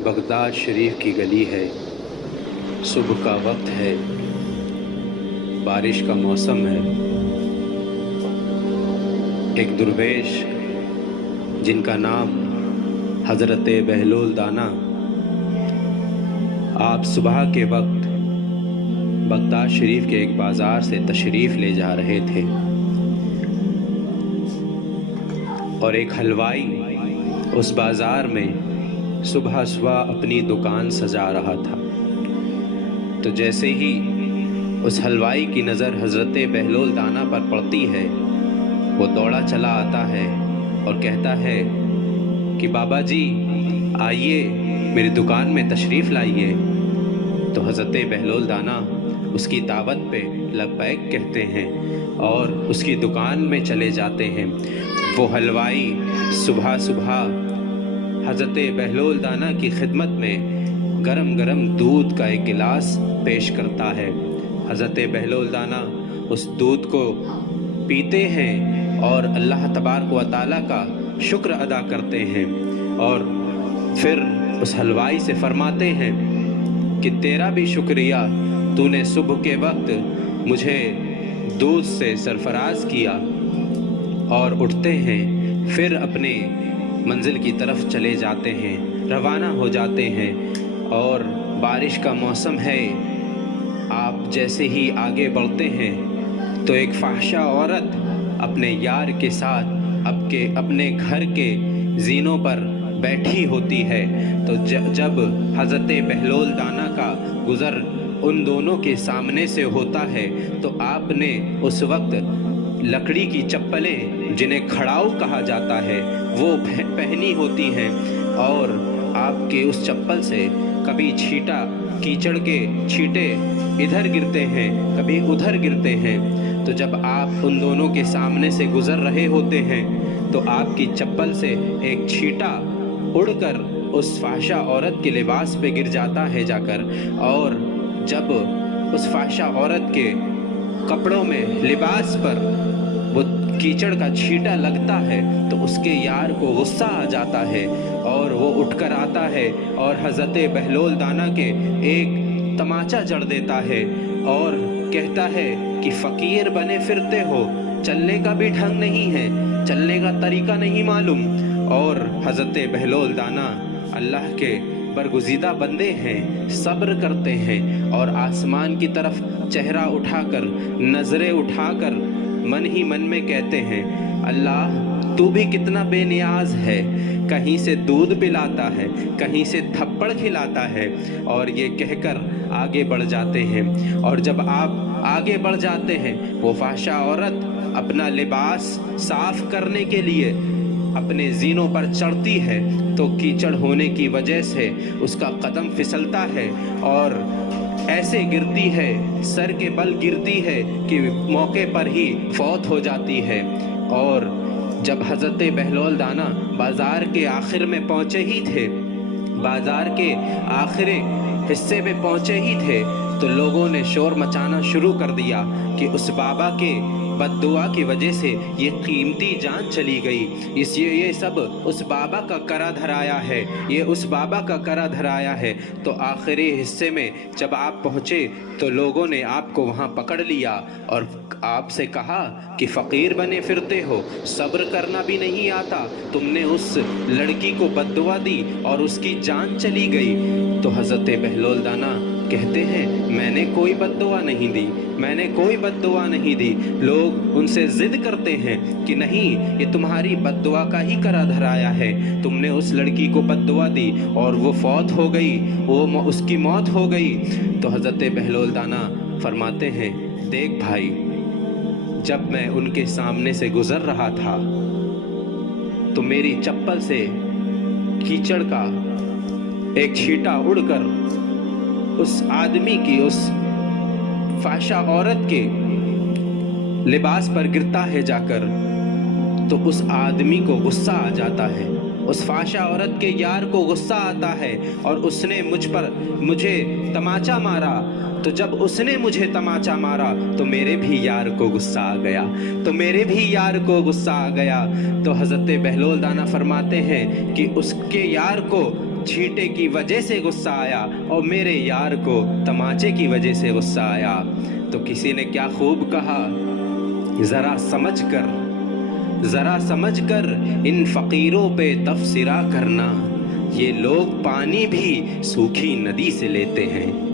Baghdad शरीफ की गली है, सुबह का वक्त है, बारिश का मौसम है। एक दुर्वेश जिनका नाम हज़रत बहलोल दाना, आप सुबह के वक्त बगदाद शरीफ के एक बाज़ार से तशरीफ़ ले जा रहे थे और एक हलवाई उस बाज़ार में सुबह सुबह अपनी दुकान सजा रहा था। तो जैसे ही उस हलवाई की नज़र हज़रत बहलोल दाना पर पड़ती है, वो दौड़ा चला आता है और कहता है कि बाबा जी आइए, मेरी दुकान में तशरीफ़ लाइए। तो हज़रत बहलोल दाना उसकी दावत पे लब्बैक कहते हैं और उसकी दुकान में चले जाते हैं। वो हलवाई सुबह सुबह हज़रत बहलोल दाना की खिदमत में गरम गरम दूध का एक गिलास पेश करता है। हज़रत बहलोल दाना उस दूध को पीते हैं और अल्लाह तबारक व तआला का शुक्र अदा करते हैं और फिर उस हलवाई से फरमाते हैं कि तेरा भी शुक्रिया, तूने सुबह के वक्त मुझे दूध से सरफराज किया। और उठते हैं, फिर अपने मंजिल की तरफ चले जाते हैं, रवाना हो जाते हैं और बारिश का मौसम है। आप जैसे ही आगे बढ़ते हैं तो एक फाहशा औरत अपने यार के साथ अपने घर के ज़ीनों पर बैठी होती है। तो जब हज़रत बहलोल दाना का गुज़र उन दोनों के सामने से होता है तो आपने उस वक्त लकड़ी की चप्पलें, जिन्हें खड़ाऊ कहा जाता है, वो पहनी होती हैं और आपके उस चप्पल से कभी कीचड़ के छींटे इधर गिरते हैं, कभी उधर गिरते हैं। तो जब आप उन दोनों के सामने से गुज़र रहे होते हैं तो आपकी चप्पल से एक छींटा उड़कर उस फाहशा औरत के लिबास पे गिर जाता है जाकर, और जब उस फाहशा औरत के कपड़ों में, लिबास पर वो कीचड़ का छींटा लगता है तो उसके यार को गुस्सा आ जाता है और वो उठकर आता है और हज़रत बहलोल दाना के एक तमाचा जड़ देता है और कहता है कि फ़कीर बने फिरते हो, चलने का भी ढंग नहीं है, चलने का तरीका नहीं मालूम। और हज़रत बहलोल दाना अल्लाह के बरगुज़ीदा बंदे हैं, सब्र करते हैं और आसमान की तरफ चेहरा उठाकर, नज़रें उठाकर मन ही मन में कहते हैं, अल्लाह तू भी कितना बेनियाज है, कहीं से दूध पिलाता है, कहीं से थप्पड़ खिलाता है। और ये कहकर आगे बढ़ जाते हैं और जब आप आगे बढ़ जाते हैं, वो फाहशा औरत अपना लिबास साफ करने के लिए अपने ज़ीनों पर चढ़ती है तो कीचड़ होने की वजह से उसका कदम फिसलता है और ऐसे गिरती है, सर के बल गिरती है कि मौके पर ही फौत हो जाती है। और जब हज़रत बहलोल दाना बाज़ार के आखिर में पहुँचे ही थे, बाज़ार के आखिरी हिस्से में पहुँचे ही थे, तो लोगों ने शोर मचाना शुरू कर दिया कि उस बाबा के बद्दुआ की वजह से ये कीमती जान चली गई, इसलिए ये सब उस बाबा का करा धराया है, ये उस बाबा का करा धराया है। तो आखिरी हिस्से में जब आप पहुँचे तो लोगों ने आपको वहाँ पकड़ लिया और आपसे कहा कि फ़कीर बने फिरते हो, सब्र करना भी नहीं आता, तुमने उस लड़की को बद्दुआ दी और उसकी जान चली गई। तो हज़रत बहलोल दाना कहते हैं, मैंने कोई बद्दुआ नहीं दी, मैंने कोई बद्दुआ नहीं दी। लोग उनसे ज़िद करते हैं कि नहीं, ये तुम्हारी बद्दुआ का ही करा धराया है, तुमने उस लड़की को बद्दुआ दी और वो फौत हो गई, उसकी मौत हो गई। तो हज़रत बहलोल दाना फरमाते हैं, देख भाई, जब मैं उनके सामने से गुज़र रहा था तो मेरी चप्पल से कीचड़ का एक छींटा उड़कर उस आदमी की, उस फाहशा औरत के लिबास पर गिरता है जाकर, तो उस आदमी को गुस्सा आ जाता है, उस फाहशा औरत के यार को गुस्सा आता है और उसने मुझे तमाचा मारा। तो जब उसने मुझे तमाचा मारा तो मेरे भी यार को गुस्सा आ गया, तो मेरे भी यार को गुस्सा आ गया। तो हज़रत बहलोल दाना फरमाते हैं कि उसके यार को چھینٹے کی وجہ سے غصہ آیا اور میرے یار کو تماچے کی وجہ سے غصہ آیا۔ تو کسی نے کیا خوب کہا، ذرا سمجھ کر ان فقیروں پہ تبصرہ کرنا، یہ لوگ پانی بھی سوکھی ندی سے لیتے ہیں۔